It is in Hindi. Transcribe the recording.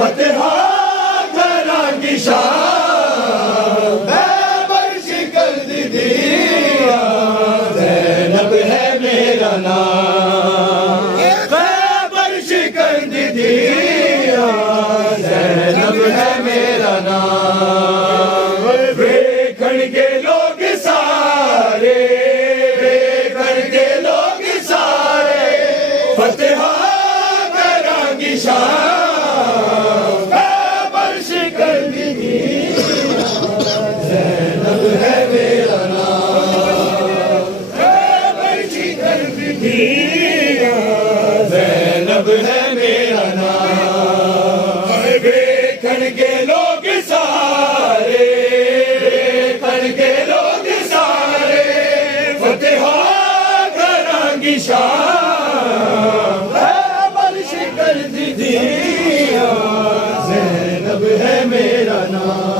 फतेहा घरां की शान बर्श कर दी ज़ैनब है मेरा नाम बर्श कर दी ज़ैनब है मेरा नाम वेखण के लोग सारे वेखण के लोग सारे फतेहा घरां की शान बर्श कर दी ज़ैनब है मेरा नाम बर्श कर दी ज़ैनब है मेरा नाम वेखण के लोग सारे वेखण के लोग सारे फतेहा घरां की शान बर्श कर दी ज़ैनब है मेरा नाम।